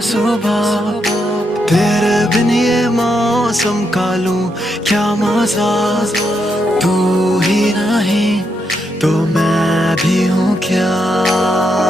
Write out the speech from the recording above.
सुबह, तेरे बिन ये मौसम का लूं क्या मजा। तू ही नहीं तो मैं भी हूँ क्या।